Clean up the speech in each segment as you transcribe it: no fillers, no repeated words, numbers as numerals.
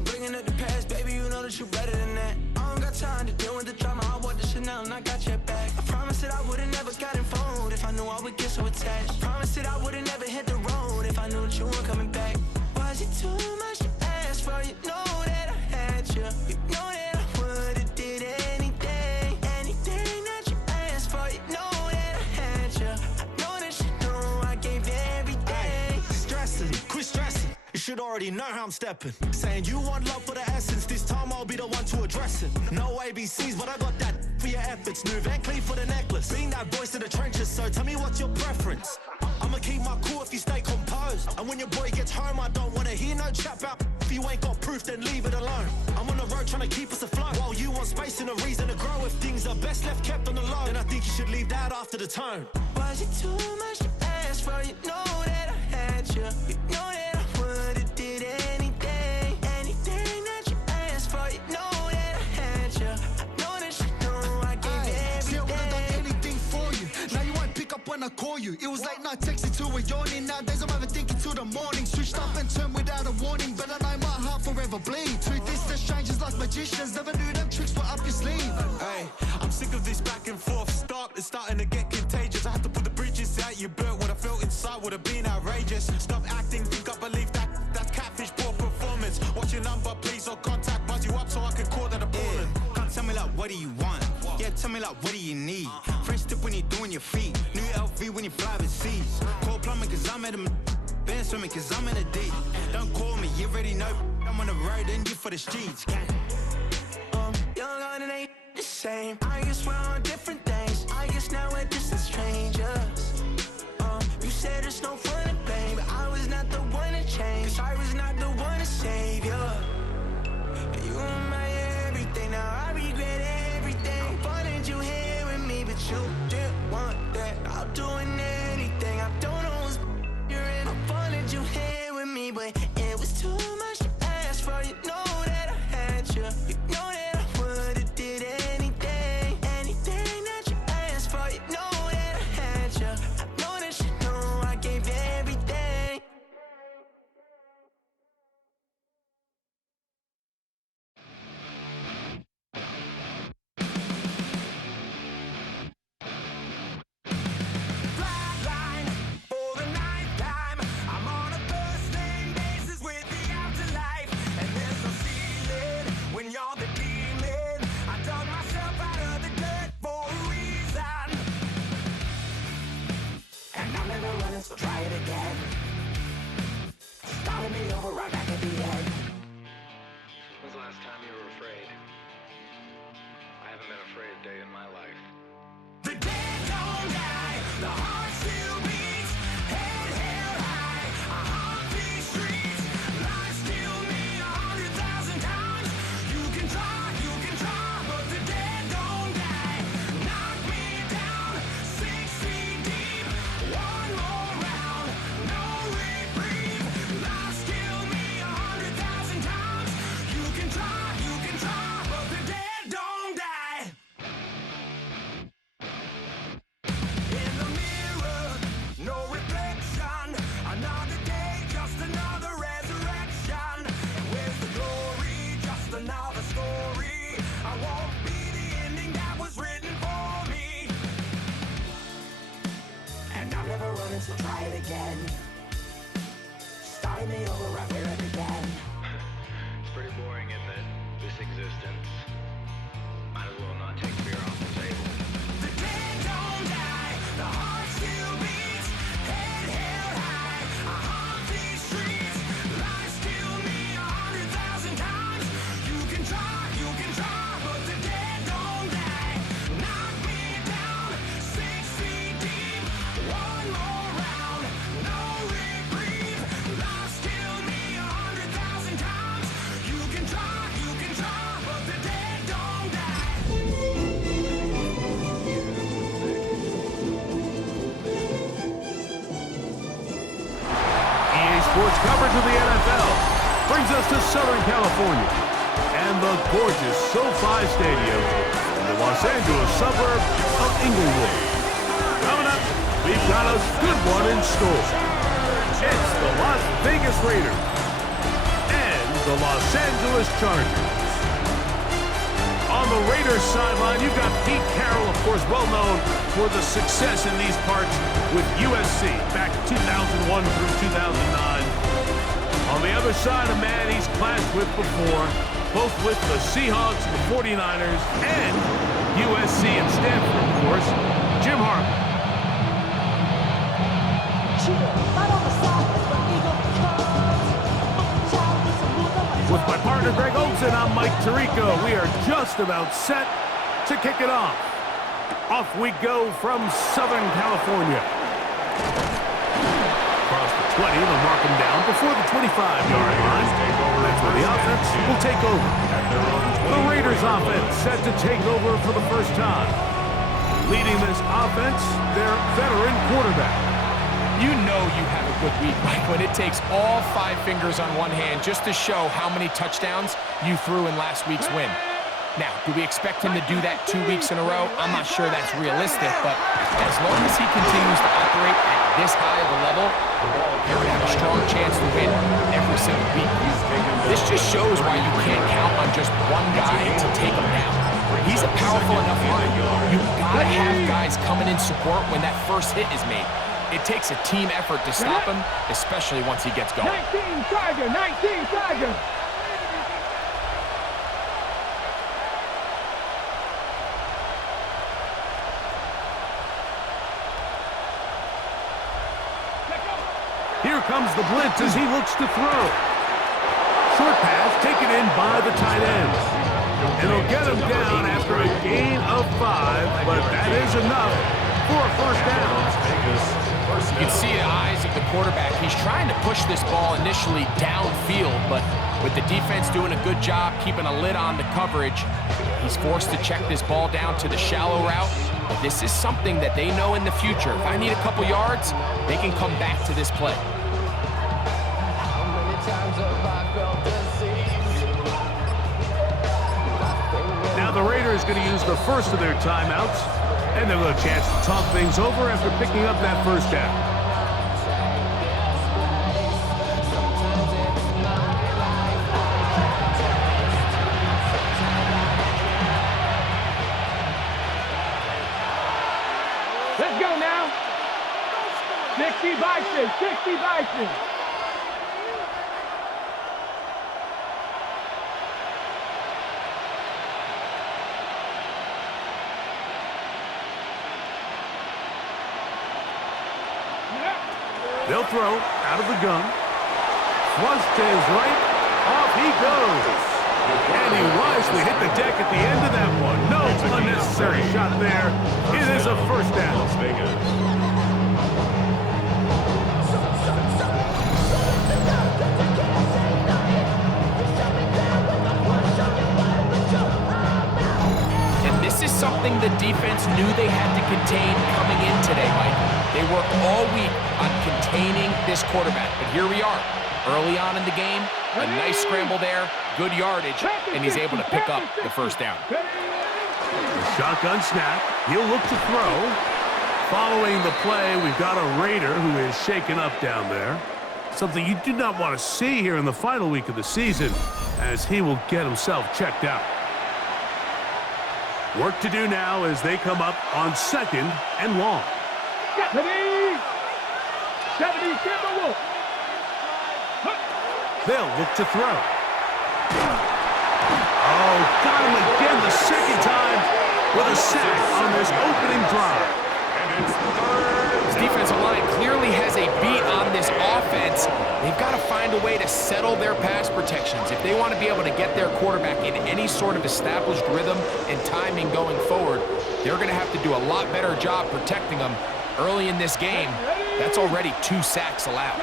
I'm bringing up the past, baby, you know that you better than that. I don't got time to deal with the drama, I want the Chanel and I got your back. I promise that I would've never gotten phoned if I knew I would get so attached. I promise that I would've never hit the road if I knew that you weren't coming back. Was it too much to ask for? You know that I had you. You know that I would've did anything, anything that you asked for. You know that I had you. I know that you know I gave everything. Stressing, quit stressing. You should already know how I'm stepping. Saying you want love for the essence. This time I'll be the one to address it. No ABCs, but I got that for your efforts. New Van Cleef for the necklace. Being that voice in the trenches, so tell me what's your preference. I'ma keep my cool if you stay composed. And when your boy gets home, I don't wanna hear no chat about. If you ain't got proof, then leave it alone. I'm on the road trying to keep us afloat. While you want space and a reason to grow. If things are best left kept on the low, then I think you should leave that after the tone. Was it too much to ask for? You know that I had you. You know that I would've did anything, anything that you asked for. You know that I had you. I know that you know I gave everything. See, I would've done anything for you. Now you won't pick up when I call you. It was late night texting till we're yawning. Nowadays I'm overthinking till the morning. Switched up and turned without a warning, but I know my heart forever bleeds. Truth is, the strangers like magicians. Never knew them tricks were up your sleeve. Hey, I'm sick of this back and forth. It's starting to get contagious. I have to put the bridges out you built. What I felt inside would have been outrageous. Stop acting, think I believe that. That's catfish, poor performance. What's your number, please, or contact. Buzz you up so I can call that a ballin'. Can't tell me like, what do you want? Yeah, tell me like, what do you need? Fresh tip when you're doing your feet. New LV when you fly overseas. Call plumbing cause I'm at a band swimming cause I'm in a D. Don't call me, you already know. I'm on the road and you for the streets. Young on and ain't the same. I guess we're on different things. I guess now we're distant strangers. You said it's no fun to blame, but I was not the one to change. Cause I was not the one to save you. You were my everything, now I regret everything. I wanted you here with me, but you didn't want that. I'm doing anything, I don't know what's you're in. I wanted you here with me, but it was too much to ask for. You know that I had you. You know that I would've did anything, anything that you asked for. You know that I had you. I know that you know I gave everything. Flatline for the ninth time. I'm on a first name basis with the afterlife, and there's no ceiling when you're the demon. I dug myself out of the dirt for a reason, and I'm never running, so try it again. Starting me over right back at the end. When's the last time you were afraid? I haven't been afraid a day in my life. The dead don't die, the heart still beats, head held high, I haunt these streets. Lies killed me 100,000 times. You can try, but the dead don't die. Knock me down 6 feet deep. One more round, no reprieve. Lies killed me 100,000 times. You can try, but the dead don't die. In the mirror, no reflection. Another day, just another resurrection. Where's the glory? Just another story. I won't be the ending that was written for me. And I'm never running, so try it again. Starting me over right where it began. It's pretty boring, isn't it? This existence. Might as well not take fear off the table. The dead don't die, the heart still beats, head held high, I haunt these streets. Lies kill me 100,000 times. You can try, but the dead don't die. Knock me down 6 feet deep. One more round, no reprieve. Lies kill me 100,000 times. You can try, but the dead don't die. EA Sports coverage of the NFL brings us to Southern California and the gorgeous SoFi Stadium in the Los Angeles suburb of Inglewood. Coming up, we've got a good one in store. It's the Las Vegas Raiders and the Los Angeles Chargers. On the Raiders sideline, you've got Pete Carroll, of course, well known for the success in these parts with USC back 2001 through 2009. On the other side, a man he's clashed with before, both with the Seahawks and the 49ers and USC and Stanford, of course, Jim Harbaugh. With my partner Greg Olsen, I'm Mike Tirico. We are just about set to kick it off. Off we go from Southern California. Across the 20, they'll mark him down before the 25-yard line. That's where the offense will take over. The Raiders offense set to take over for the first time. Leading this offense, their veteran quarterback. You know you have a good week, Mike, when it takes all 5 fingers on one hand just to show how many touchdowns you threw in last week's win. Now, do we expect him to do that 2 weeks in a row? I'm not sure that's realistic, but as long as he continues to operate at this high of a level, you're going to have a strong chance to win every single week. This just shows why you can't count on just one guy to take him down. He's a powerful enough arm. You've got to have guys coming in support when that first hit is made. It takes a team effort to stop him, especially once he gets going. 19 Tiger, 19 Tiger. Here comes the blitz as he looks to throw. Short pass taken in by the tight end. And he'll get him down after a gain of 5, but that is enough for a first down. You can see the eyes of the quarterback. He's trying to push this ball initially downfield, but with the defense doing a good job keeping a lid on the coverage, he's forced to check this ball down to the shallow route. But this is something that they know in the future. If I need a couple yards, they can come back to this play. Now the Raiders going to use the first of their timeouts, and they'll have a chance to talk things over after picking up that first down. Let's go now. 60 Bison, 60 Bison. They'll throw out of the gun. Flush to his right. Off he goes. And he wisely hit the deck at the end of that one. No unnecessary shot there. It is a first down. Las Vegas. And this is something the defense knew they had to contain coming in today, Mike. They worked all week on containing this quarterback, but here we are. Early on in the game, a nice scramble there, good yardage, and he's able to pick up the first down. The shotgun snap. He'll look to throw. Following the play, we've got a Raider who is shaken up down there. Something you do not want to see here in the final week of the season, as he will get himself checked out. Work to do now as they come up on 2nd and long. 70 Timberwolves. They'll look to throw. Oh, got him again the second time with a sack on this opening drive. This defensive line clearly has a beat on this offense. They've got to find a way to settle their pass protections. If they want to be able to get their quarterback in any sort of established rhythm and timing going forward, they're going to have to do a lot better job protecting them. Early in this game, that's already 2 sacks allowed.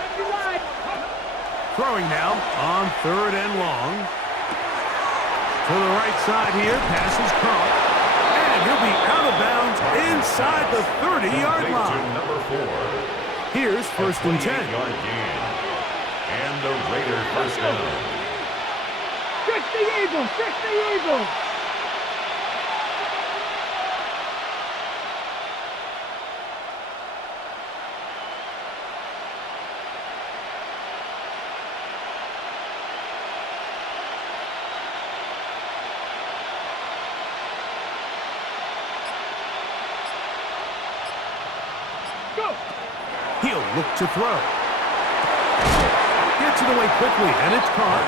Throwing now on 3rd and long. To the right side here, pass is caught. And he'll be out of bounds inside the 30-yard line. Number 4. Here's 1st and 10. And the Raider first down. 60 Eagles, 60 Eagles. look to throw. Gets it away quickly, and it's caught.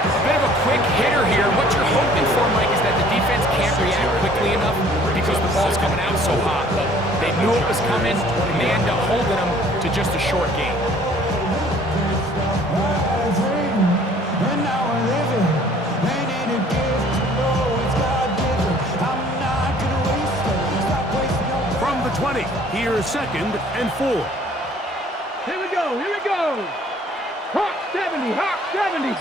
A bit of a quick hitter here. What you're hoping for, Mike, is that the defense can't react quickly enough because the ball's coming out so hot. But they knew it was coming, and they end up holding them to just a short game. From the 20, here's 2nd and 4. Here we go, here we go. Hawk 70, Hawk 70.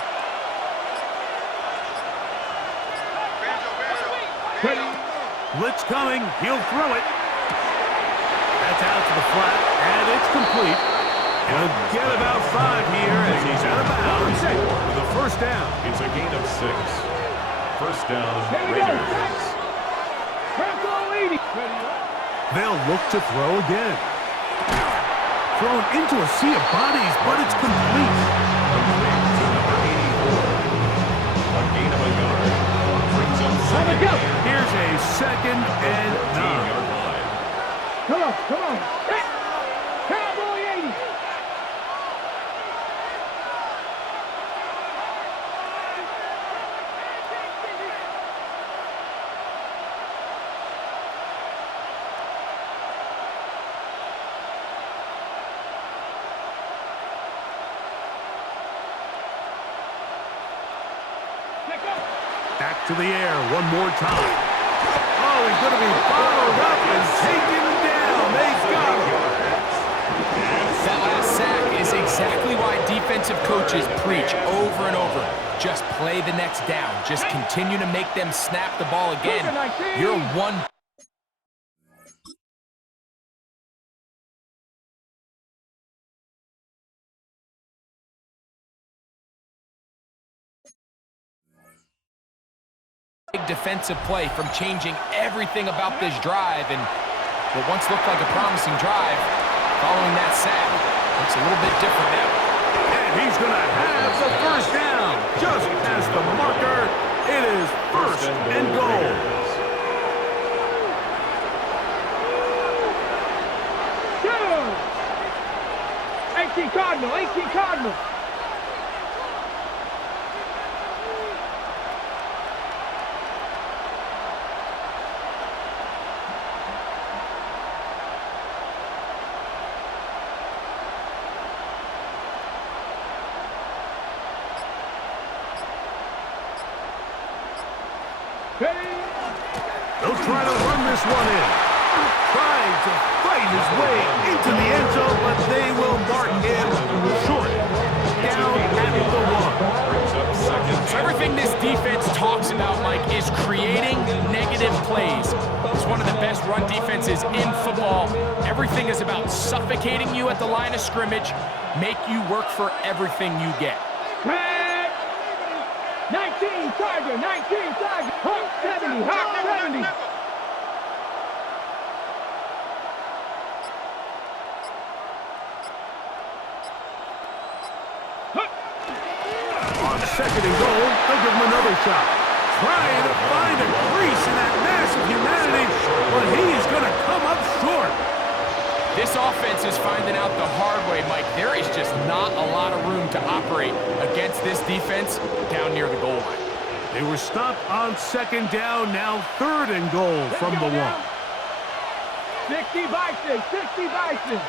Blitz coming, he'll throw it. That's out to the flat, and it's complete. He'll get about 5 here as he's out of bounds with a first down. It's a gain of 6. First down, Here we go. Raiders. Franco 80. They'll look to throw again. Thrown into a sea of bodies, but it's complete. Number 84. A gain of a yard. Brings up Let it go. Here's a 2nd and 9. 10-yard line. Come on, come on. Hey, Cowboy 80. Back to the air one more time. Oh, he's going to be bottled up and taken down. They got him. That last sack is exactly why defensive coaches preach over and over. Just play the next down. Just continue to make them snap the ball again. You're one. Big defensive play from changing everything about this drive, and what once looked like a promising drive, following that sack, looks a little bit different now. And he's going to have the first down. Just past the marker, it is first and goal. 18 Cardinal, 18 Cardinal. They'll try to run this one in. Trying to fight his way into the end zone, but they will mark him short. Down at the 1. So everything this defense talks about, Mike, is creating negative plays. It's one of the best run defenses in football. Everything is about suffocating you at the line of scrimmage, make you work for everything you get. 19 Tiger, 19 Tiger. Hawk 70, Hawk 70. On 2nd and goal, they'll give him another shot. Trying to find a crease in that mass of humanity, but he's going to come up short. This offense is finding out the hard way, Mike. There is just not a lot of room to operate against this defense down near the goal line. They were stopped on 2nd down, now 3rd and goal from the 1. 60 Bison, 60 Bison.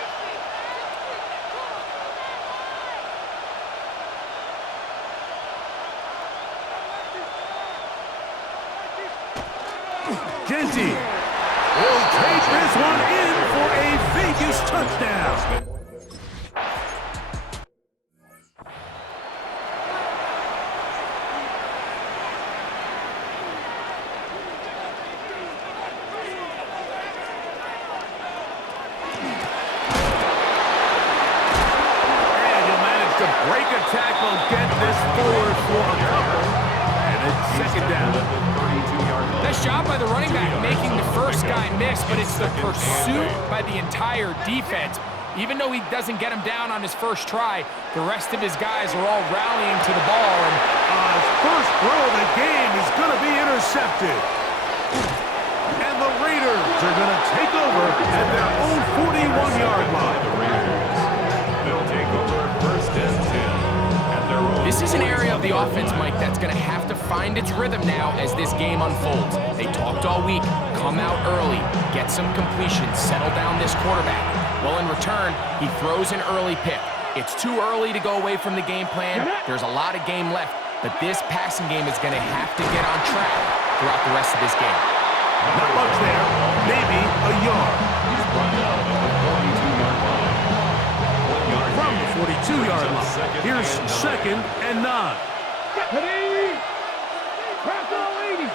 Genty will take this one in for a Vegas touchdown. Break a tackle, get this forward for a couple, and it's 2nd down. Nice job by the running back making the first guy miss, but it's the pursuit by the entire defense. Even though he doesn't get him down on his first try, the rest of his guys are all rallying to the ball. And his first throw of the game is going to be intercepted. And the Raiders are going to take over at their own 41-yard line. is an area of the offense, Mike, that's going to have to find its rhythm now as this game unfolds. They talked all week, come out early, get some completions, settle down this quarterback. Well, in return, he throws an early pick. It's too early to go away from the game plan. There's a lot of game left, but this passing game is going to have to get on track throughout the rest of this game. Not much there, maybe a yard. He's brought down at the 42-yard line. 1 yard From the 42-yard line, here's 2nd and 9. Ready? Pass all 80.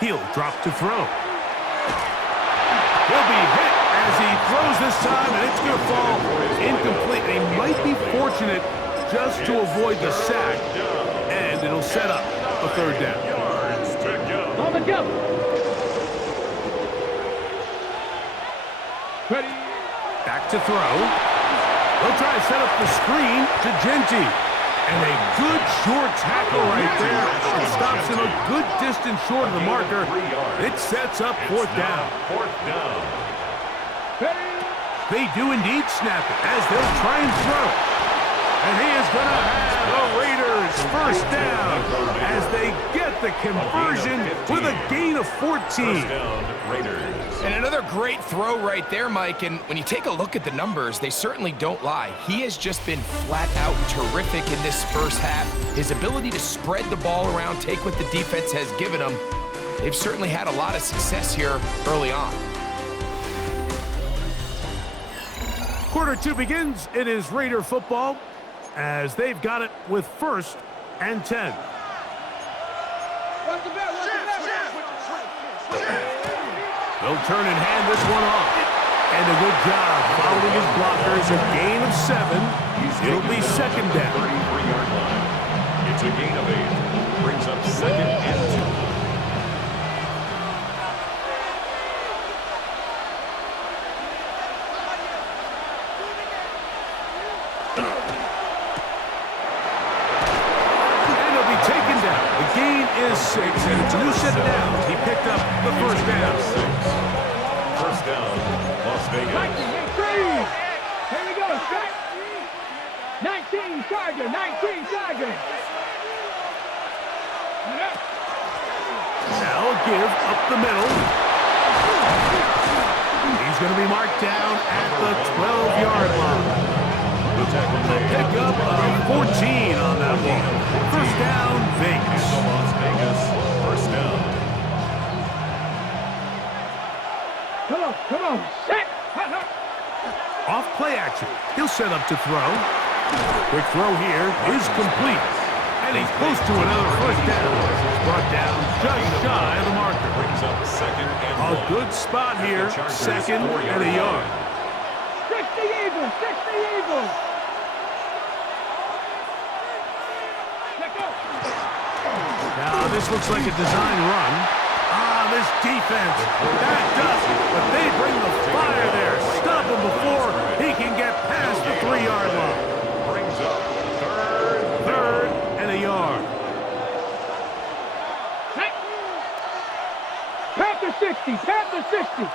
He'll drop to throw. He'll be hit as he throws this time, and it's going to fall incomplete. He might be fortunate just to avoid the sack, and it'll set up a 3rd down. On the jump. Ready? Back to throw. They'll try to set up the screen to Genty. And a good short tackle right there. It stops him a good distance short of the marker. It sets up 4th down. 4th down. They do indeed snap it as they'll try and throw. And he is going to have the Raiders 1st down as they get the conversion with a gain of 14. 1st down, Raiders. And another great throw right there, Mike. And when you take a look at the numbers, they certainly don't lie. He has just been flat out terrific in this first half. His ability to spread the ball around, take what the defense has given him. They've certainly had a lot of success here early on. Quarter 2 begins. It is Raider football as they've got it with 1st and 10. They'll turn and hand this one off. And a good job following his blockers. A gain of 7. It'll be 2nd down. 33-yard line. It's a gain of 8. Brings up 2nd and 2. Is 6, and it's a new set of downs. He picked up the 1st down. 6. 1st down, Las Vegas. 19, here we go, strike. 19, Charger, 19, Charger. Now a give up the middle. He's going to be marked down at the 12-yard line. The tackle Pick up 14 on that one. 1st down, Vegas. Las Vegas, 1st down. Come on, set. Off play action. He'll set up to throw. Quick throw here is complete. And he's close to another 1st down. Brought down just shy of the marker. Brings up 2nd and 1. A good spot here. 2nd and a yard. 60 Eagles, 60 Eagles. Now this looks like a design run. This defense backed up, but they bring the fire there. Stop him before he can get past the 3-yard line. Brings up 3rd and a yard. Panther 60, Panther 60.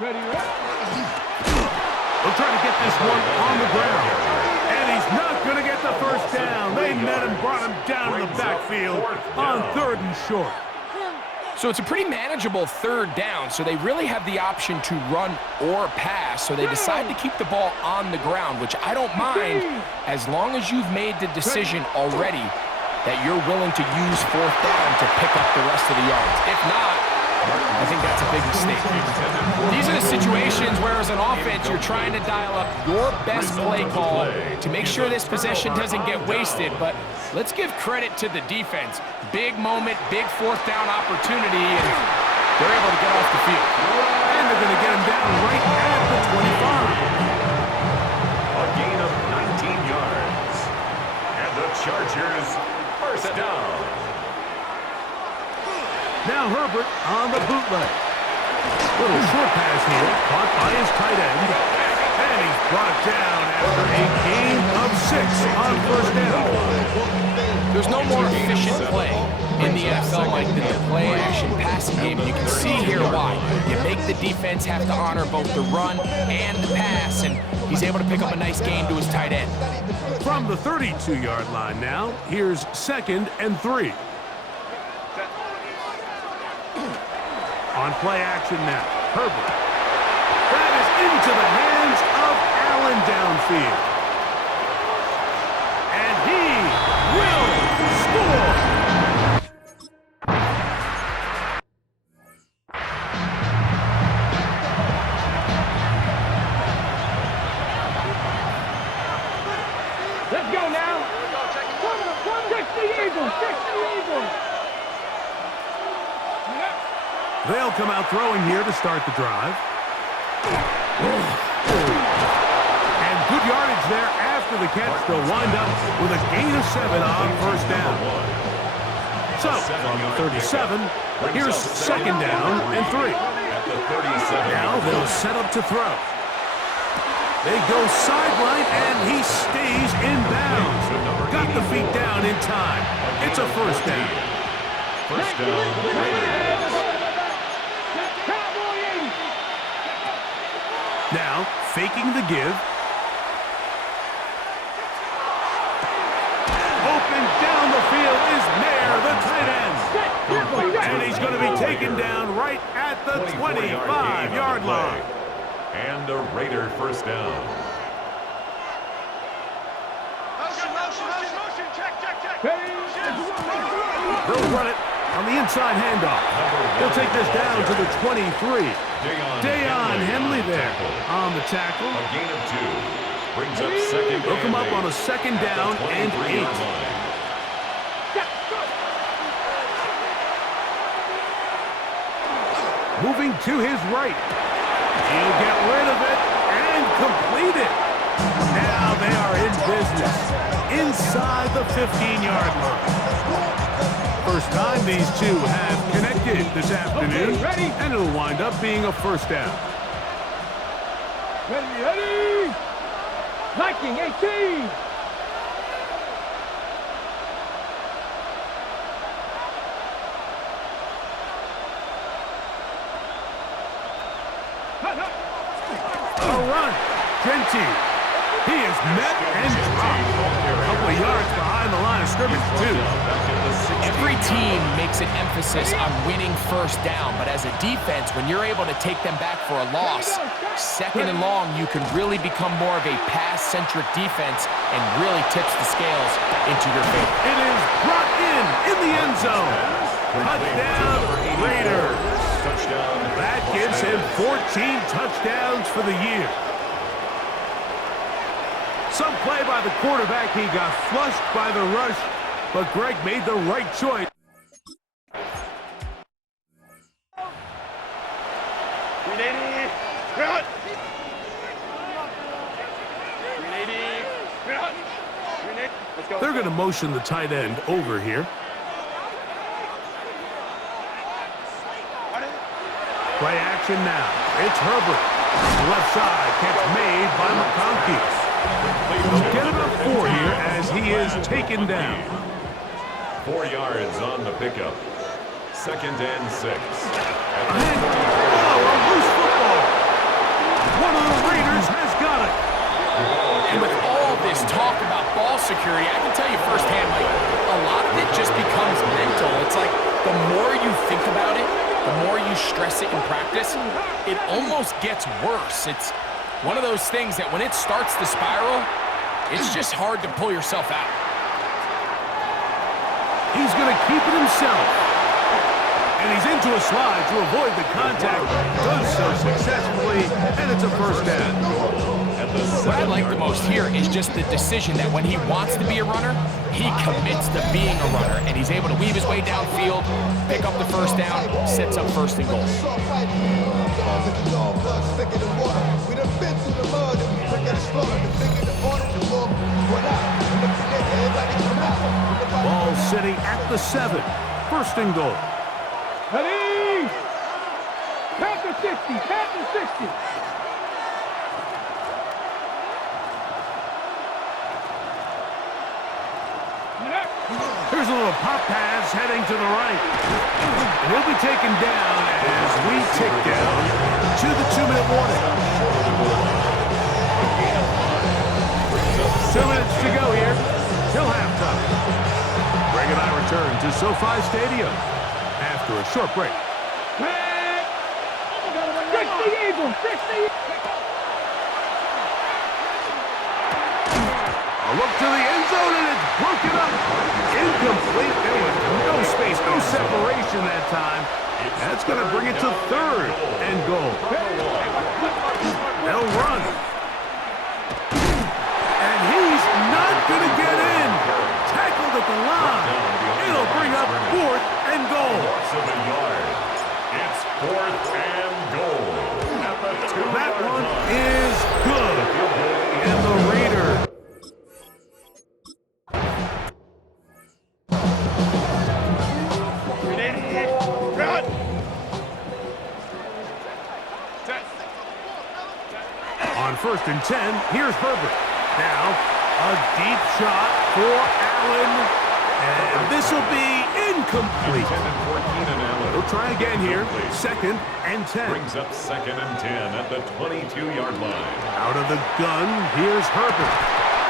Ready, They'll try to get this one on the ground. And he's not going to get the 1st down. They met him, brought him down in the backfield on 3rd and short. So it's a pretty manageable 3rd down, so they really have the option to run or pass, so they decide to keep the ball on the ground, which I don't mind as long as you've made the decision already that you're willing to use 4th down to pick up the rest of the yards. If not, I think that's a big mistake. These are the situations where, as an offense, you're trying to dial up your best play call to make sure this possession doesn't get wasted. But let's give credit to the defense. Big moment, big 4th down opportunity, and They're able to get off the field. And they're going to get him down right at the 25. A gain of 19 yards. And the Chargers first down. Now Herbert on the bootleg. Little short pass here, caught by his tight end. And he's brought down after a gain of 6 on first down. There's no more efficient play in the NFL like the play-action passing game, and you can see here why. You make the defense have to honor both the run and the pass, and he's able to pick up a nice gain to his tight end. From the 32-yard line now, here's 2nd and 3. On play action now, Herbert. That is into the hands of Allen downfield. And he will score! Let's go now. Fix the Eagles. Fix the Eagles. They'll come out throwing here to start the drive. And good yardage there after the catch. They'll wind up with a gain of 7 on first down. So, from 37, here's 2nd down and 3. Now they'll set up to throw. They go sideline, and he stays in bounds. Got the feet down in time. It's a first down. First down. Now, faking the give. Open down the field is Mayer, the tight end. And he's going to be taken down right at the 25-yard line. And a Raider first down. They'll run it on the inside handoff. They'll take this down to the 23. Dayon Henley there on the tackle. A gain of 2. Brings up 2nd. They'll come up on a 2nd down and 8. Moving to his right. He'll get rid of it and complete it. Now they are in business inside the 15-yard line. First time these two have connected this afternoon, and it'll wind up being a first down. Ready. Viking 18. A run. Genty. He is met and dropped. A couple of yards behind the line of scrimmage, too. Every team makes an emphasis on winning first down, but as a defense, when you're able to take them back for a loss, 2nd and long, you can really become more of a pass-centric defense and really tips the scales into your favor. It is brought in the end zone. Touchdown, Raiders. That gives him 14 touchdowns for the year. Some play by the quarterback. He got flushed by the rush, but Greg made the right choice. They're going to motion the tight end over here. Play action now. It's Herbert. Left side, catch made by McConkey. He'll get about 4 here as he is taken down. 4 yards on the pickup. 2nd and 6. A loose football. One of the Raiders has got it. And with all this talk about ball security, I can tell you firsthand, like, a lot of it just becomes mental. It's like the more you think about it, the more you stress it in practice, it almost gets worse. It's one of those things that when it starts to spiral, it's just hard to pull yourself out. He's going to keep it himself. And he's into a slide to avoid the contact. Does so successfully, and it's a first down. What I like the most here is just the decision that when he wants to be a runner, he commits to being a runner, and he's able to weave his way downfield, pick up the first down, sets up first and goal. Ball sitting at the 7. First and goal. Ready? Panther 60, Panther 60. Here's a little pop pass heading to the right. And he'll be taken down as we tick down to the 2-minute warning. 2 minutes to go here till halftime. Greg and I return to SoFi Stadium after a short break. 60 Eagles, 60. A look to the end zone, and it's broken up. Incomplete. There was no space, no separation that time. That's going to bring it to third and goal. They'll run. And he's not going to get in. Tackled at the line. It'll bring up fourth and goal. It's fourth and goal. That one is good. And the Raiders. On first and 10, here's Herbert. Now, a deep shot for Allen. And this will be incomplete. 10 and 14 and Allen. We'll try again here. Second and 10. Brings up second and 10 at the 22-yard line. Out of the gun, here's Herbert.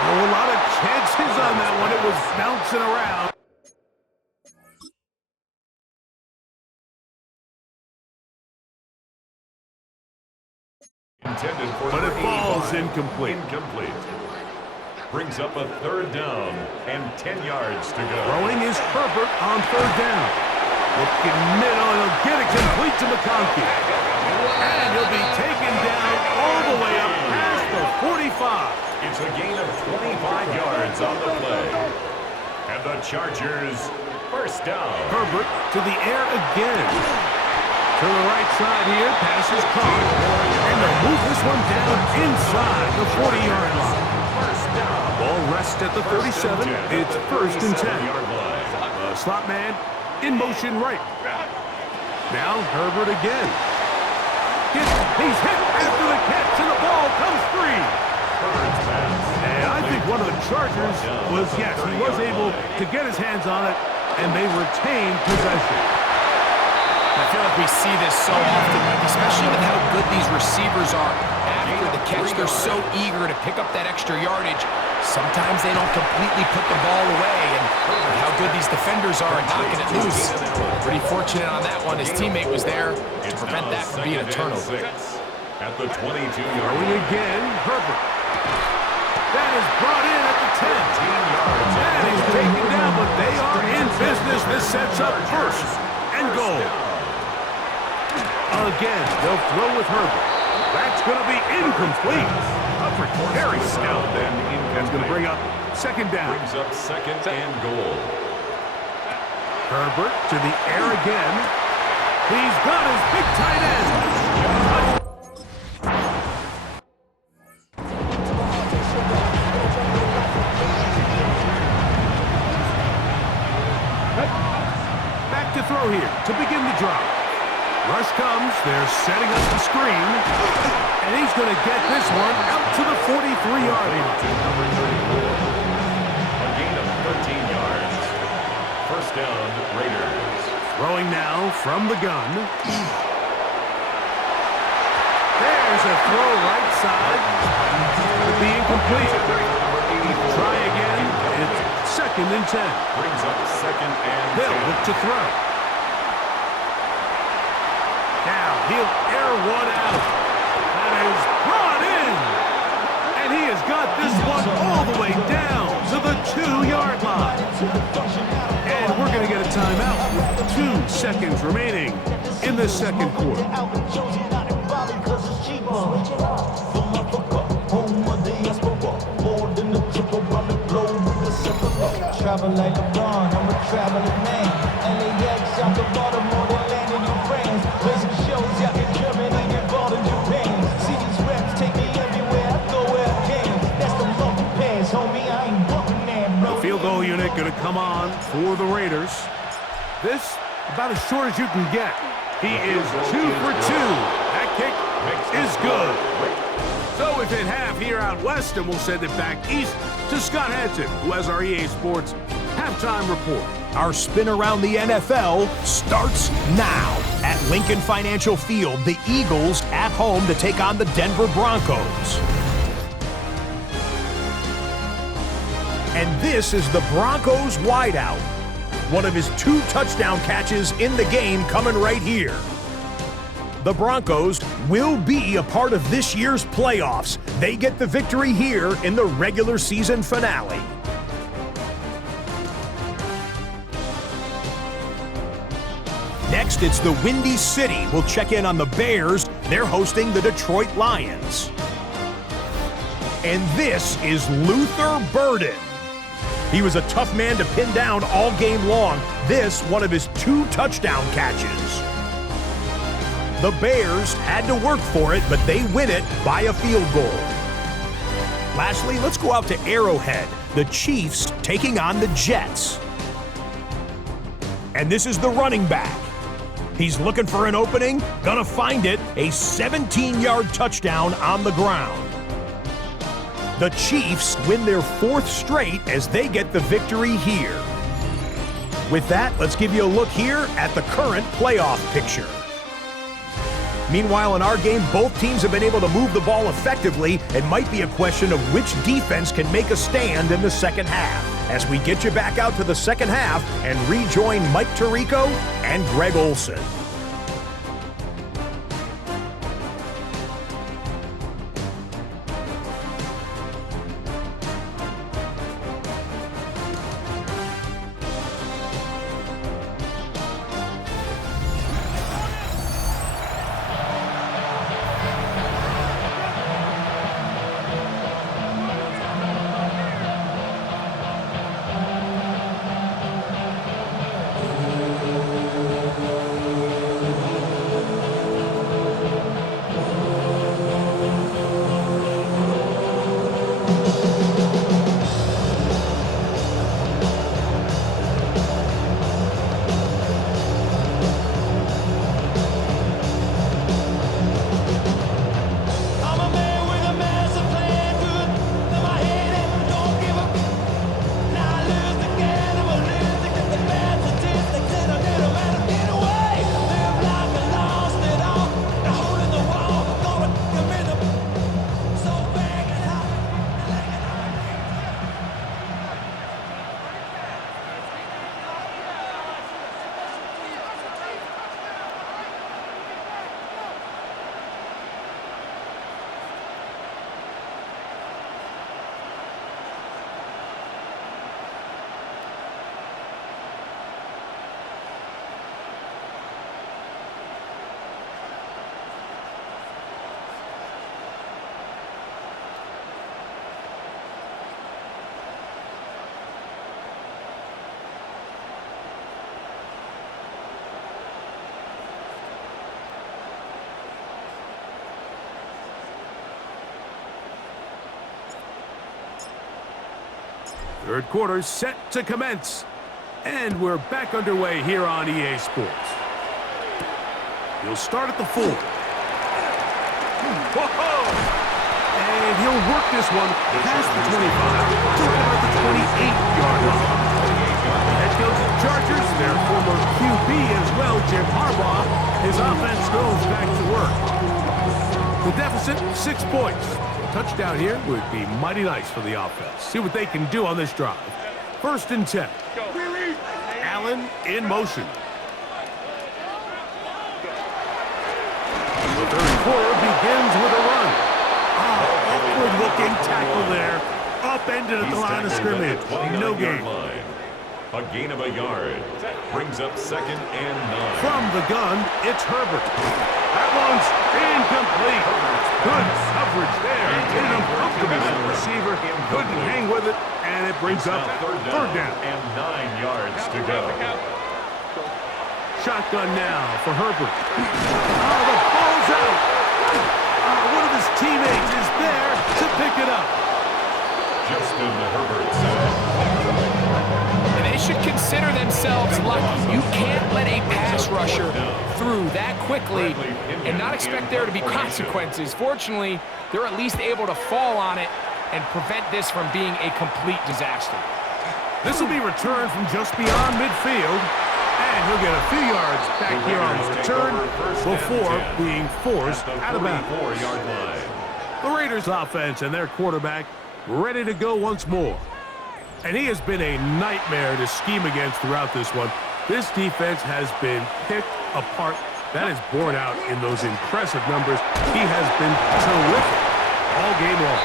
Oh, a lot of chances on that one. It was bouncing around. Intended for But it falls 85. incomplete. Brings up a third down and 10 yards to go. Throwing is Herbert on third down. Looking middle, and he'll get it complete to McConkey. And he'll be taken down all the way up past the 45. It's a gain of 25 yards on the play. And the Chargers, first down. Herbert to the air again. To the right side here, pass is caught. And they'll move this one down inside the 40-yard line. First down. Ball rests at the 37. It's first and 10. Slot man in motion right. Now Herbert again. He's hit after the catch, and the ball comes free. And I think one of the Chargers was, yes, he was able to get his hands on it, and they retained possession. I feel like we see this so often, Mike, especially with how good these receivers are after the catch. They're so eager to pick up that extra yardage. Sometimes they don't completely put the ball away, and how good these defenders are at knocking it loose. Pretty fortunate on that one. His teammate was there to prevent that from being a turnover. At the 22-yard Going again, Herbert. That is brought in at the 10. That is taken down, but they are in business. This sets up first and goal. Again, they'll throw with Herbert. That's going to be incomplete. Very stout. That's going to bring up second down. Brings up second and goal. Herbert to the air again. He's got his big tight end. Back to throw here to begin the drop. Rush comes, they're setting up the screen, and he's going to get this one out to the 43-yard line. A gain of 13 yards. First down, Raiders. Throwing now from the gun. There's a throw right side. It'll be incomplete. Try again. It's second and 10. Brings up second and 10. They'll look to throw. Now he'll air one out. That is brought in. And he has got this one all the way down to the 2-yard line. And we're going to get a timeout with 2 seconds remaining in the second quarter. Travel like LeBron, I'm a traveling man. LAX, out the Baltimore, they landed new friends. Blazing shows out in Germany, involved in Japan. See these reps take me everywhere, I go where I can. That's the monkey pass, homie, I ain't bumping that, bro. The field goal unit going to come on for the Raiders. This, about as short as you can get. He is 2 for 2. That kick is good. So we've hit half here out west, and we'll send it back east to Scott Hanson, who has our EA Sports halftime report. Our spin around the NFL starts now. At Lincoln Financial Field, the Eagles at home to take on the Denver Broncos. And this is the Broncos wideout. One of his 2 touchdown catches in the game coming right here. The Broncos will be a part of this year's playoffs. They get the victory here in the regular season finale. Next, it's the Windy City. We'll check in on the Bears. They're hosting the Detroit Lions. And this is Luther Burden. He was a tough man to pin down all game long. This, one of his 2 touchdown catches. The Bears had to work for it, but they win it by a field goal. Lastly, let's go out to Arrowhead. The Chiefs taking on the Jets. And this is the running back. He's looking for an opening, gonna find it, a 17-yard touchdown on the ground. The Chiefs win their 4th straight as they get the victory here. With that, let's give you a look here at the current playoff picture. Meanwhile, in our game, both teams have been able to move the ball effectively. It might be a question of which defense can make a stand in the second half. As we get you back out to the second half and rejoin Mike Tirico and Greg Olson. Third quarter set to commence. And we're back underway here on EA Sports. He'll start at the 4. Whoa! And he'll work this one past the 25 to about the 28-yard line. Head coach of the Chargers, their former QB as well, Jim Harbaugh. His offense goes back to work. The deficit, 6 points. Touchdown here would be mighty nice for the offense. See what they can do on this drive. 1st and 10. Allen in motion. The third quarter begins with a run. Awkward looking tackle there. Upended at the line of scrimmage. No gain. A gain of a yard. Brings up 2nd and 9. From the gun, it's Herbert. That one's incomplete. Good coverage there. Hit him comfortably with the receiver. Couldn't hang with it, and it brings up third down. And 9 yards to go. Shotgun now for Herbert. Oh, the ball's out. One of his teammates is there to pick it up. Justin Herbert said. And they should consider themselves lucky. You can't let a pass rusher through that quickly and not expect there to be consequences. Fortunately, they're at least able to fall on it and prevent this from being a complete disaster. This will be returned from just beyond midfield, and he'll get a few yards back here on the return before being forced out of bounds. The Raiders offense and their quarterback ready to go once more. And he has been a nightmare to scheme against throughout this one. This defense has been picked apart. That is borne out in those impressive numbers. He has been terrific all game long.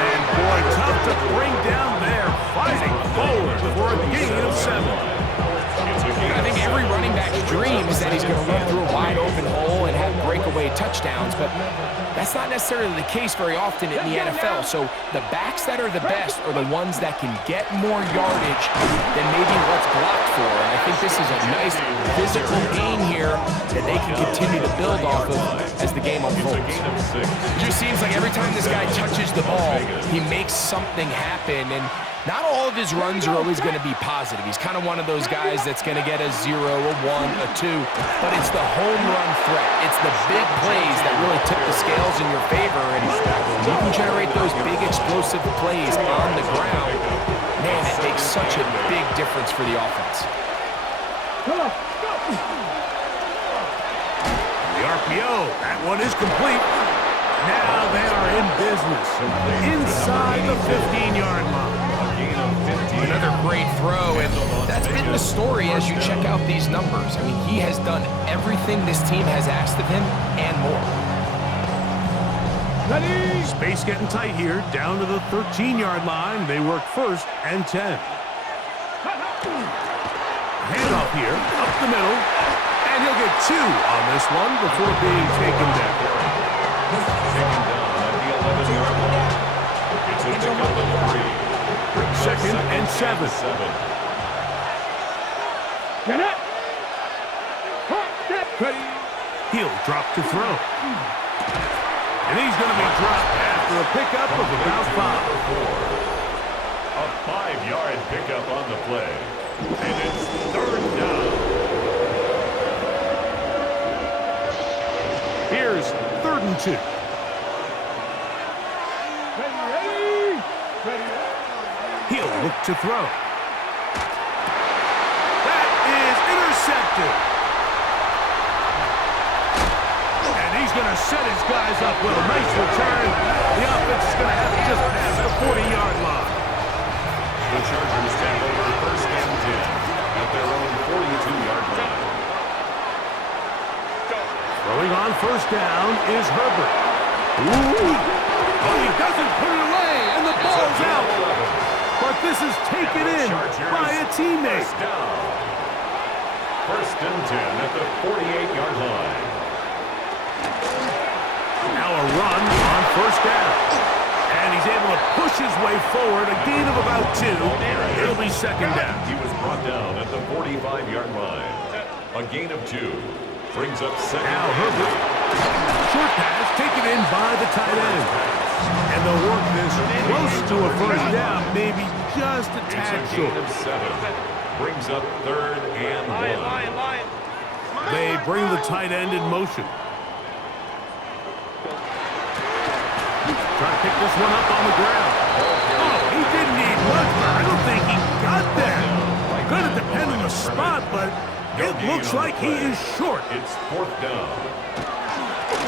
And boy, tough to bring down there, fighting forward for a gain of 7. I think every running back's dream is that he's going to run through a wide open hole and have breakaway touchdowns, but that's not necessarily the case very often in the NFL. So the backs that are the best are the ones that can get more yardage than maybe what's blocked for. And I think this is a nice physical gain here that they can continue to build off of as the game unfolds. It just seems like every time this guy touches the ball, he makes something happen. And not all of his runs are always going to be positive. He's kind of one of those guys that's going to get a 0, a 1, a 2, but it's the home run threat. It's the big plays that really tip the scales in your favor, and you can generate those big explosive plays on the ground. Man, it makes such a big difference for the offense. The RPO, that one is complete. Now they are in business inside the 15-yard line. Another great throw, and that's been the story as you check out these numbers. I mean, he has done everything this team has asked of him and more. Space getting tight here, down to the 13-yard line. They work 1st and 10. Handoff here, up the middle, and he'll get 2 on this one before being taken down. Taken down at the 11-yard line. It's a pickup of 3. 2nd and 7. Get up. He'll drop to throw. And he's going to be dropped after a pickup of about 5. A 5-yard pickup on the play. And it's 3rd down. Here's 3rd and 2. He'll look to throw. That is intercepted. And he's going to set his guys up with a nice return. The offense is going to have to just pass the 40-yard line. The Chargers take over 1st and 10 at their own 42-yard line. Throwing on 1st down is Herbert. Ooh. Oh, he doesn't put it away, and the ball's out. But this is taken in by a teammate. 1st and 10 at the 48-yard line. Now a run on 1st down. And he's able to push his way forward, a gain of about 2. It'll be 2nd down. He was brought down at the 45-yard line. A gain of 2. Brings up 2nd. Now Herbert. Short pass taken in by the tight end. And they'll work this close to a 1st down, maybe just a tad short. Of 7. Brings up 3rd and 1. They bring the tight end in motion. Trying to pick this one up on the ground. Oh, he didn't need much. I don't think he got there. Could have depended on the spot, but it looks like he is short. It's 4th down.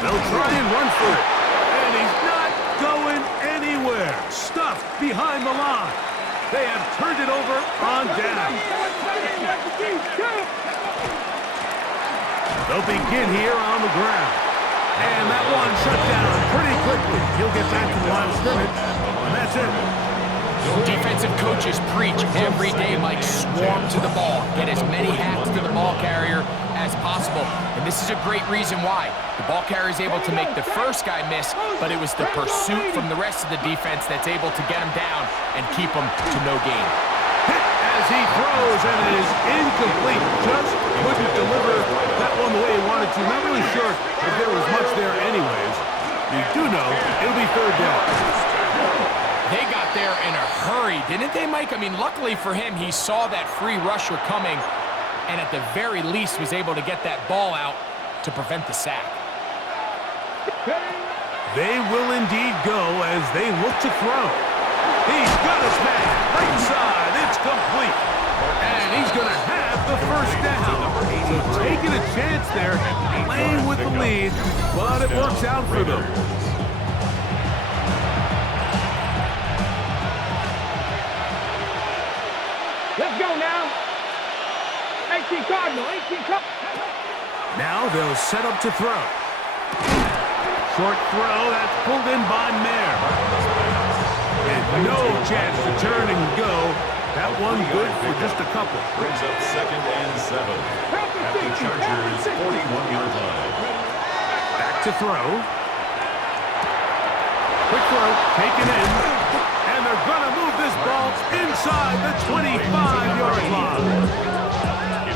They'll try and run for it. And he's not going anywhere. Stuffed behind the line. They have turned it over on down. They'll begin here on the ground. And that one shut down pretty quickly. He'll get back to the line of scrimmage, and that's it. Defensive coaches preach every day, Mike, swarm to the ball. Get as many hats to the ball carrier as possible. And this is a great reason why. The ball carrier is able to make the first guy miss, but it was the pursuit from the rest of the defense that's able to get him down and keep him to no gain. Hit as he throws, and it is incomplete. Just couldn't deliver that one the way he wanted to. Not really sure if there was much there anyways. You do know it'll be third down. They got there in a hurry, didn't they, Mike? I mean, luckily for him, he saw that free rusher coming and at the very least was able to get that ball out to prevent the sack. They will indeed go as they look to throw. He's got his man right side. It's complete. And he's going to have the first down. So taking a chance there, playing with the lead, but it works out for them. Let's go now. 18 Cardinal, 18 Cardinal. Now they'll set up to throw. Short throw, that's pulled in by Mayer. And no chance to turn and go. That one good for just a couple. Brings up 2nd and 7 at the Chargers' 41-yard line. Back to throw. Quick throw, taken in. And they're going to move this ball inside the 25-yard line.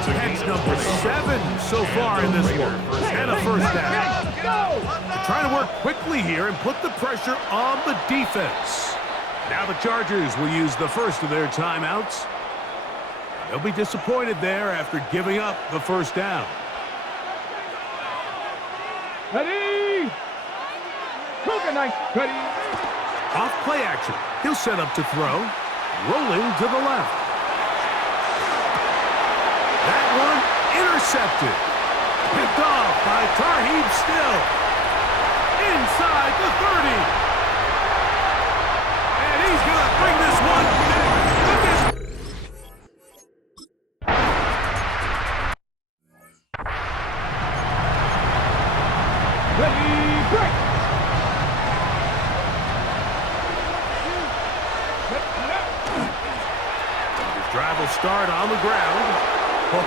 That's number 7 so far in this one. And a first down. They're trying to work quickly here and put the pressure on the defense. Now the Chargers will use the first of their timeouts. They'll be disappointed there after giving up the first down. Ready? Ready? Off play action. He'll set up to throw. Rolling to the left. That one intercepted. Picked off by Tarheeb Still. Inside the 30. And he's going to bring this one back. Ready, break! His drive will start on the ground. Oh,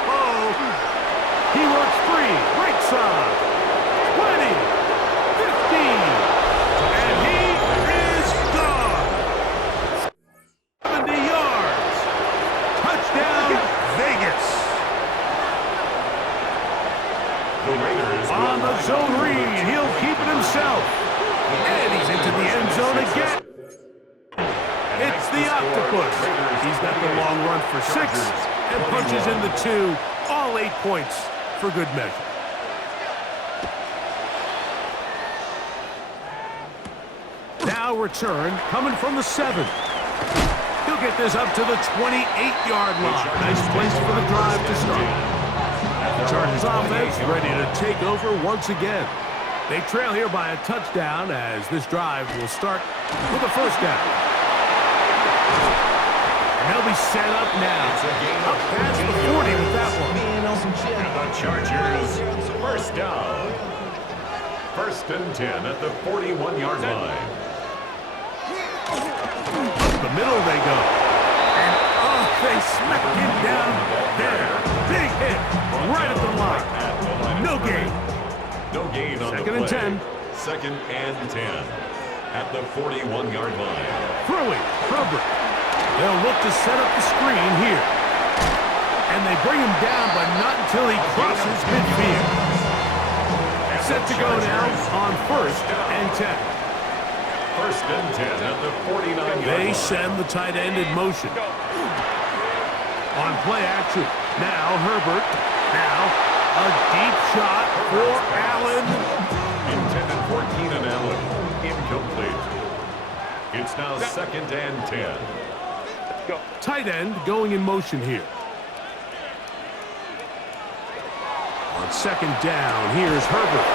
he works free. Right side. 20. 15. And he is gone. 70 yards. Touchdown, Vegas. The Raiders On the zone read, he'll keep it himself. And he's into the end zone again. It's the octopus. He's got the long run for 6 and punches in the 2. All 8 points for good measure. Now return coming from the 7. He'll get this up to the 28-yard line. Nice place for the drive to start. The Chargers offense ready to take over once again. They trail here by a touchdown as this drive will start with a first down. And they'll be set up now. Up past the 40 with that one. and the Chargers first down. 1st and 10 at the 41-yard line. Up the middle they go. And they smacked him down there. Big hit right at the line. No gain. No gain on the play. 2nd and 10. 2nd and 10 at the 41-yard line. Throwing, Herbert. They'll look to set up the screen here. And they bring him down, but not until he crosses midfield. Set to go now on 1st and 10. 1st and 10 at the 49-yard line. They send the tight end in motion. On play action. Now Herbert. Now a deep shot for Allen. Intended for Keenan Allen. Incomplete. It's now 2nd and 10. Tight end going in motion here. On 2nd down, here's Herbert.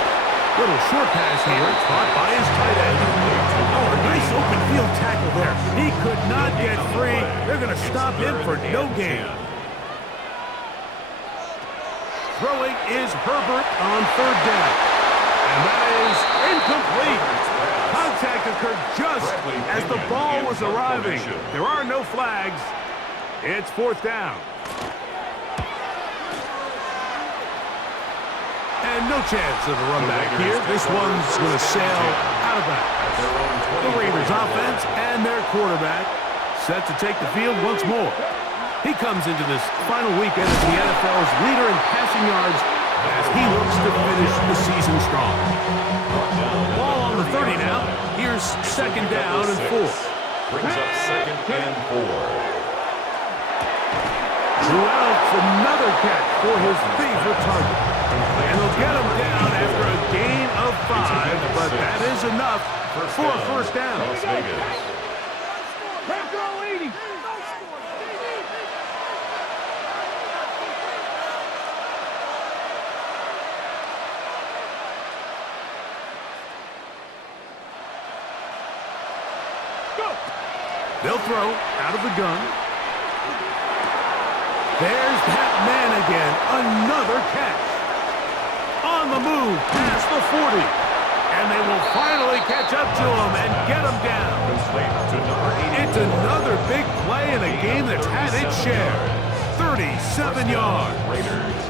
Little short pass here, caught by his tight end. Oh, a nice open field tackle there. He could not get free. They're going to stop him for no gain. Throwing is Herbert on 3rd down. And that is incomplete. contact occurred just as the ball was arriving. There are no flags. It's fourth down. And no chance of a run back here. This one's going to sail out of bounds. The Raiders offense and their quarterback set to take the field once more. He comes into this final weekend as the NFL's leader in passing yards as he looks to finish the season strong. Ball on the 30 now. Here's second down and 4. Brings up second and 4. Wells, another catch for his favorite target. And they'll get him down after a gain of 5, but that is enough for a first down. Las Vegas. They'll throw out of the gun. There's that man again. Another catch. On the move past the 40. And they will finally catch up to him and get him down. It's another big play in a game that's had its share. 37 yards. Raiders.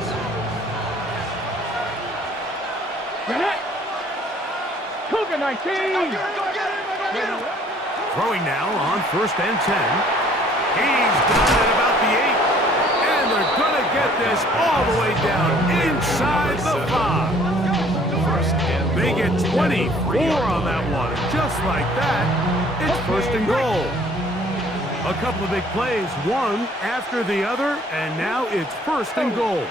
Cougar 19. Throwing now on first and 10. He's got it about the 8. And they're going to get this all the way down inside the 5. They get 24 on that one. Just like that, it's first and goal. A couple of big plays, one after the other, and now it's first and goal.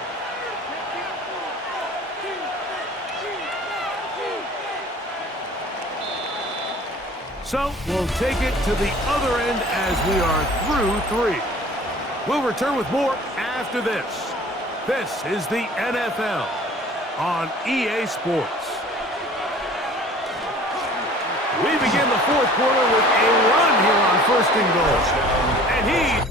So we'll take it to the other end as we are through 3. We'll return with more after this. This is the NFL on EA Sports. We begin the fourth quarter with a run here on first and goal. And he'll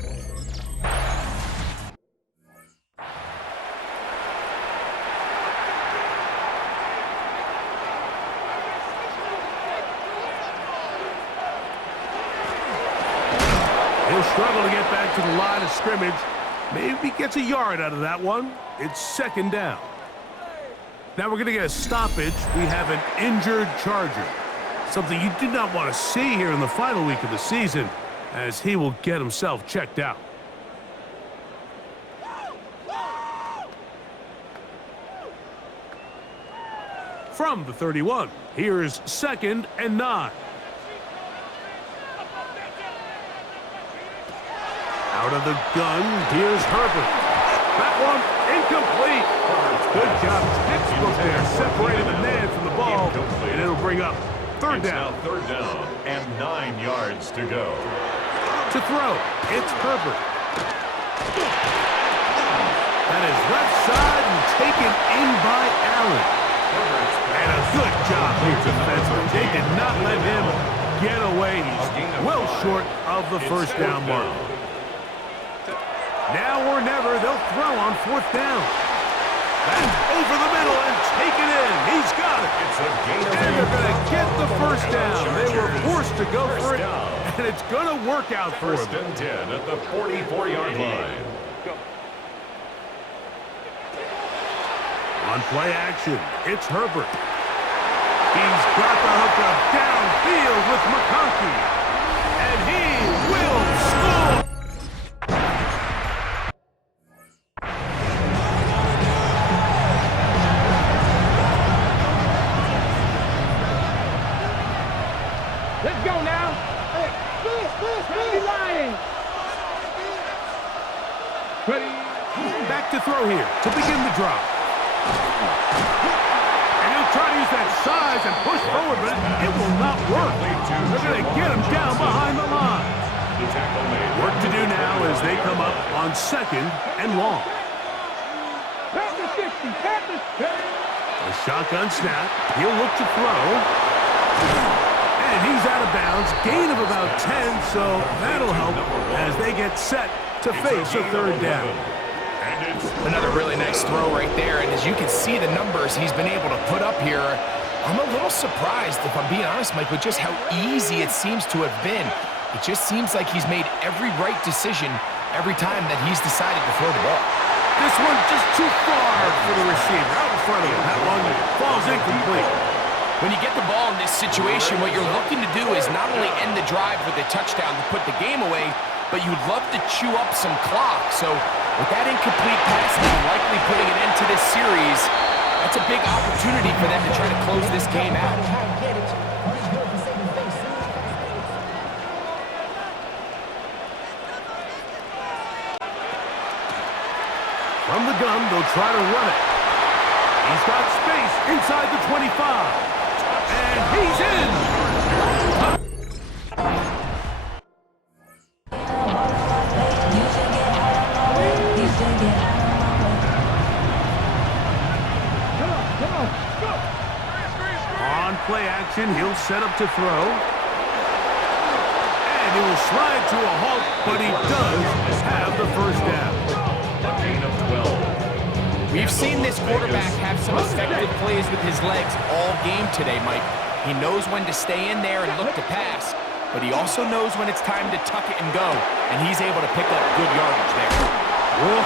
struggle to get back to the line of scrimmage. Maybe gets a yard out of that one. It's second down. Now we're going to get a stoppage. We have an injured Charger. Something you do not want to see here in the final week of the season, as he will get himself checked out. From the 31, here's second and 9. Out of the gun, here's Herbert. That one incomplete. Good job, textbook there, separating the man from the ball, and it'll bring up third down. Now third down and 9 yards to go. To throw, it's Herbert. That is left side and taken in by Allen. And a good job here defensively. They did not let him get away. He's well short of the first down mark. Now or never, they'll throw on fourth down. That's over the middle and taken in. He's got it. And they're going to get the first down. They were forced to go for it, and it's going to work out for them. First and 10 at the 44-yard line. On play action, it's Herbert. He's got the hookup downfield with McConkey. And he will score! Let's go now. Ready, Lions. Ready. Back to throw here to begin the drop. And he'll try to use that size and push forward, but it will not work. They're going to get him down behind the line. Work to do now as they come up on second and long. Panthers 60. Panthers 60. A shotgun snap. He'll look to throw. And he's out of bounds. Gain of about 10, so that'll help as they get set to face a third down. Another really nice throw right there, and as you can see the numbers he's been able to put up here, I'm a little surprised, if I'm being honest, Mike, with just how easy it seems to have been. It just seems like he's made every right decision every time that he's decided to throw the ball. This one just too far for the receiver. Out in front of him. That one falls incomplete. When you get the ball in this situation, what you're looking to do is not only end the drive with a touchdown to put the game away, but you'd love to chew up some clock. So with that incomplete pass and likely putting an end to this series, that's a big opportunity for them to try to close this game out. From the gun, they'll try to run it. He's got space inside the 25. And he's in! On play action, he'll set up to throw. And he will slide to a halt, but he does have the first down. A gain of 12. We've seen this quarterback have some effective plays with his legs all game today, Mike. He knows when to stay in there and look to pass, but he also knows when it's time to tuck it and go, and he's able to pick up good yardage there. Whoa.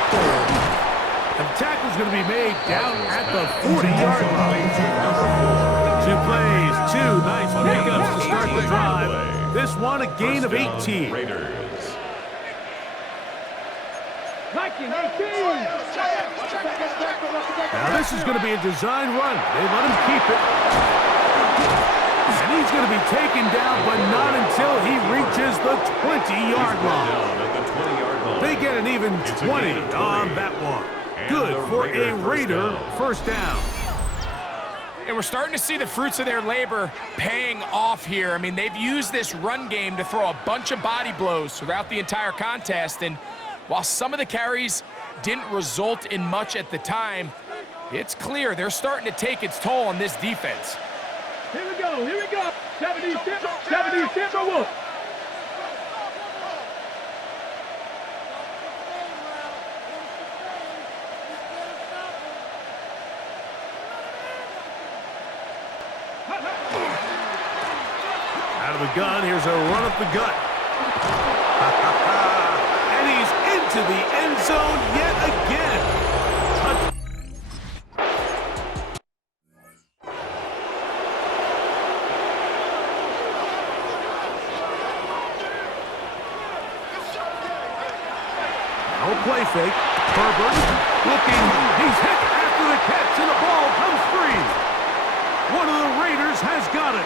The tackle's going to be made down at the 40-yard line. 2 plays, 2 nice pickups to start the drive. This one a gain of 18. Raiders. Now this is going to be a design run. They let him keep it. And he's going to be taken down, but not until he reaches the 20-yard line. They get an even 20 on that one. Good for a Raider first down. And we're starting to see the fruits of their labor paying off here. I mean, they've used this run game to throw a bunch of body blows throughout the entire contest. And while some of the carries didn't result in much at the time, it's clear they're starting to take its toll on this defense. Here we go, here we go. 70 Timberwolves. Out of the gun, here's a run up the gut. And he's into the end zone yet again. No play fake. Herbert looking. He's hit after the catch, and the ball comes free. One of the Raiders has got it.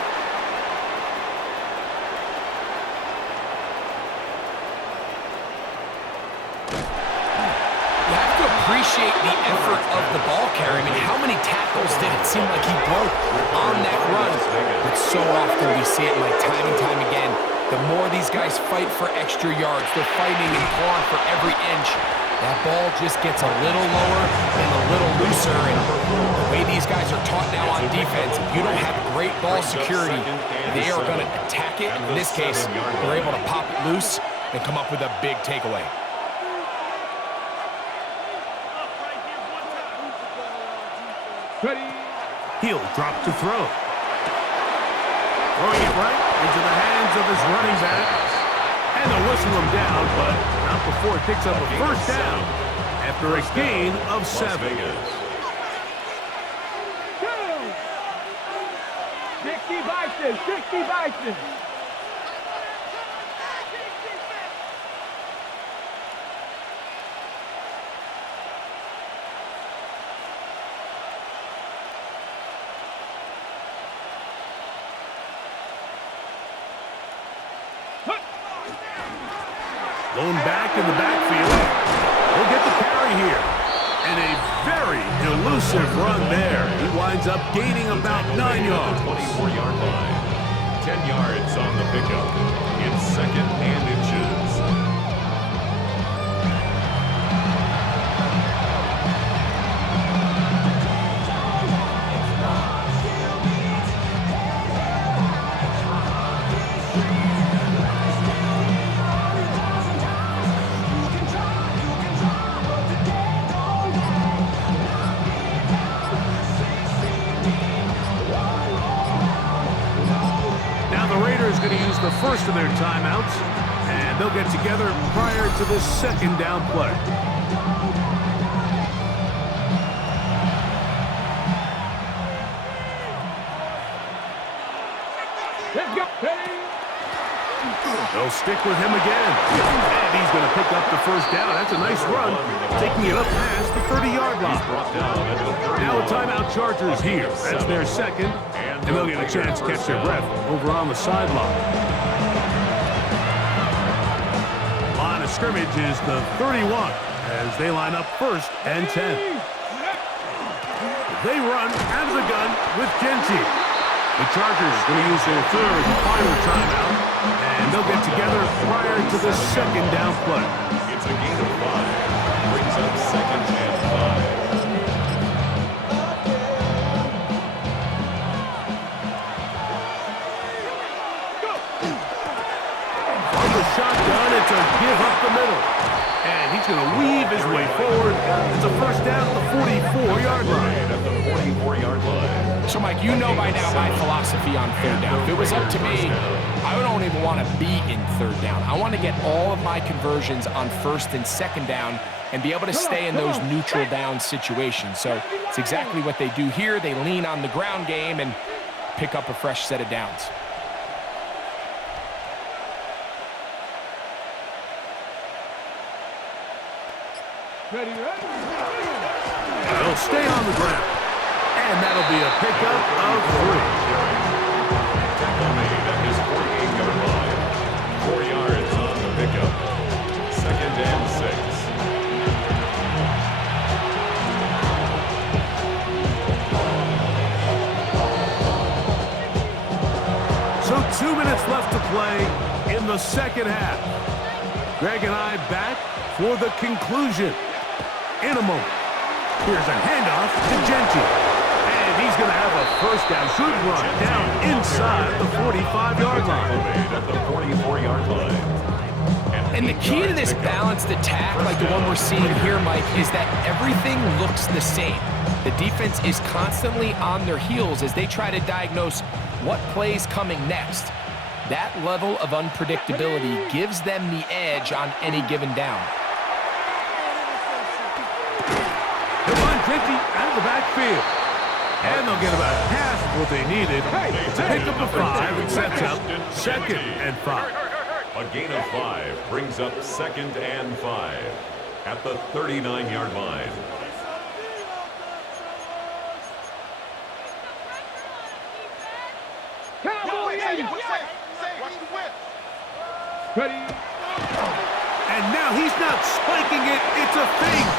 Appreciate the effort of the ball carrier. I mean, how many tackles did it seem like he broke on that run? But so often we see it, like time and time again. The more these guys fight for extra yards, they're fighting and clawing for every inch. That ball just gets a little lower and a little looser. And the way these guys are taught now on defense, if you don't have great ball security, they are going to attack it. And in this case, they're able to pop it loose and come up with a big takeaway. Ready. He'll drop to throw. Throwing it right into the hands of his running back. And they'll whistle him down, but not before it picks up a first down after a gain of 7. 60 Bison. Going back in the backfield. He'll get the carry here. And a very elusive run there. He winds up gaining about 9 yards. 24-yard line. 10 yards on the pickup. It's 2nd and inches. is the first of their timeouts, and they'll get together prior to this second down play. Let's go. They'll stick with him again. And he's going to pick up the first down. That's a nice run, taking it up past the 30-yard line. Now a timeout Chargers here. That's their second, and they'll get a chance to catch their breath over on the sideline. Line of scrimmage is the 31 as they line up first and 10. They run out of the gun with Genty. The Chargers going to use their third and final timeout, and they'll get together prior to the second down play. It's a gain of 5. Brings up second and 5. From the shotgun, it's a give up the middle. And he's going to weave his way forward. It's a first down at the 44-yard line. At the 44-yard line. So, Mike, you know by now my philosophy on third down. If it was up to me, I don't even want to be in third down. I want to get all of my conversions on first and second down and be able to stay in those neutral down situations. So it's exactly what they do here. They lean on the ground game and pick up a fresh set of downs. Ready. They'll stay on the ground. And that'll be a pickup of 3. Tackle made at his 48-yard line. 4 yards on the pickup. Second and 6. So 2 minutes left to play in the second half. Greg and I back for the conclusion in a moment. Here's a handoff to Genty. And he's going to have a first down. Good run down inside the 45-yard line. At the 44-yard line. And the key to this balanced attack, like the one we're seeing here, Mike, is that everything looks the same. The defense is constantly on their heels as they try to diagnose what play's coming next. That level of unpredictability gives them the edge on any given down. They'll find Genty out of the backfield. And they'll get about half of what they needed to pick up the 5 and sets up second and 5. A gain of 5 brings up second and 5 at the 39-yard line. Ready. And now he's not spiking it, it's a fake.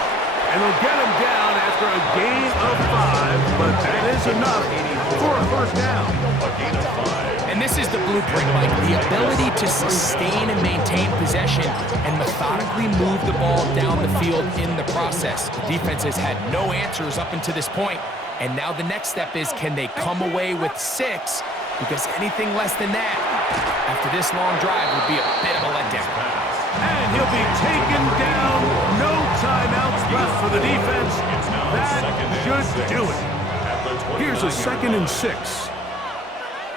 And they'll get him down after a gain of 5, but that is enough for a first down. A gain of 5. And this is the blueprint, Mike. The ability to sustain and maintain possession and methodically move the ball down the field in the process. The defense has had no answers up until this point, and now the next step is, can they come away with 6? Because anything less than that, after this long drive, would be a bit of a letdown. And he'll be taken down. No timeouts left for the defense. That should do it. Here's a second and 6.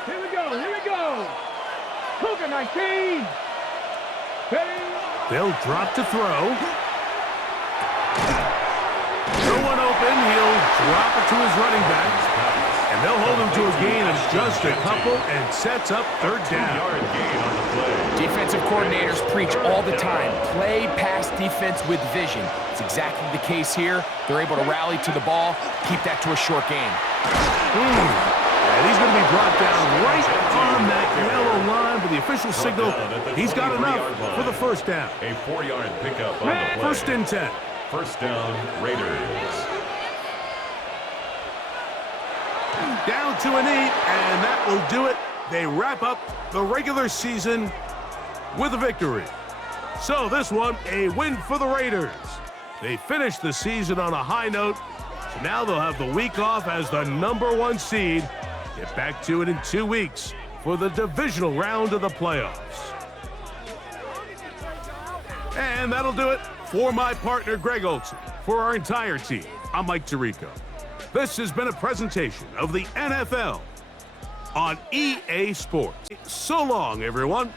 Here we go. Cougar 19. Ready. They'll drop to throw. No one open. He'll drop it to his running back. And they'll hold him to a gain of just a couple and sets up third down. Defensive coordinators preach all the time, play pass defense with vision. It's exactly the case here. They're able to rally to the ball, keep that to a short gain. And he's going to be brought down right on that yellow line, but the official signal, he's got enough for the first down. A 4-yard pickup on the play. First and 10. First down, Raiders. Down to an 8, and that will do it. They wrap up the regular season with a victory. So this one, a win for the Raiders. They finished the season on a high note, so now they'll have the week off as the #1 seed. Get back to it in 2 weeks for the divisional round of the playoffs. And that'll do it for my partner, Greg Olson. For our entire team, I'm Mike Tirico. This has been a presentation of the NFL on EA Sports. So long, everyone.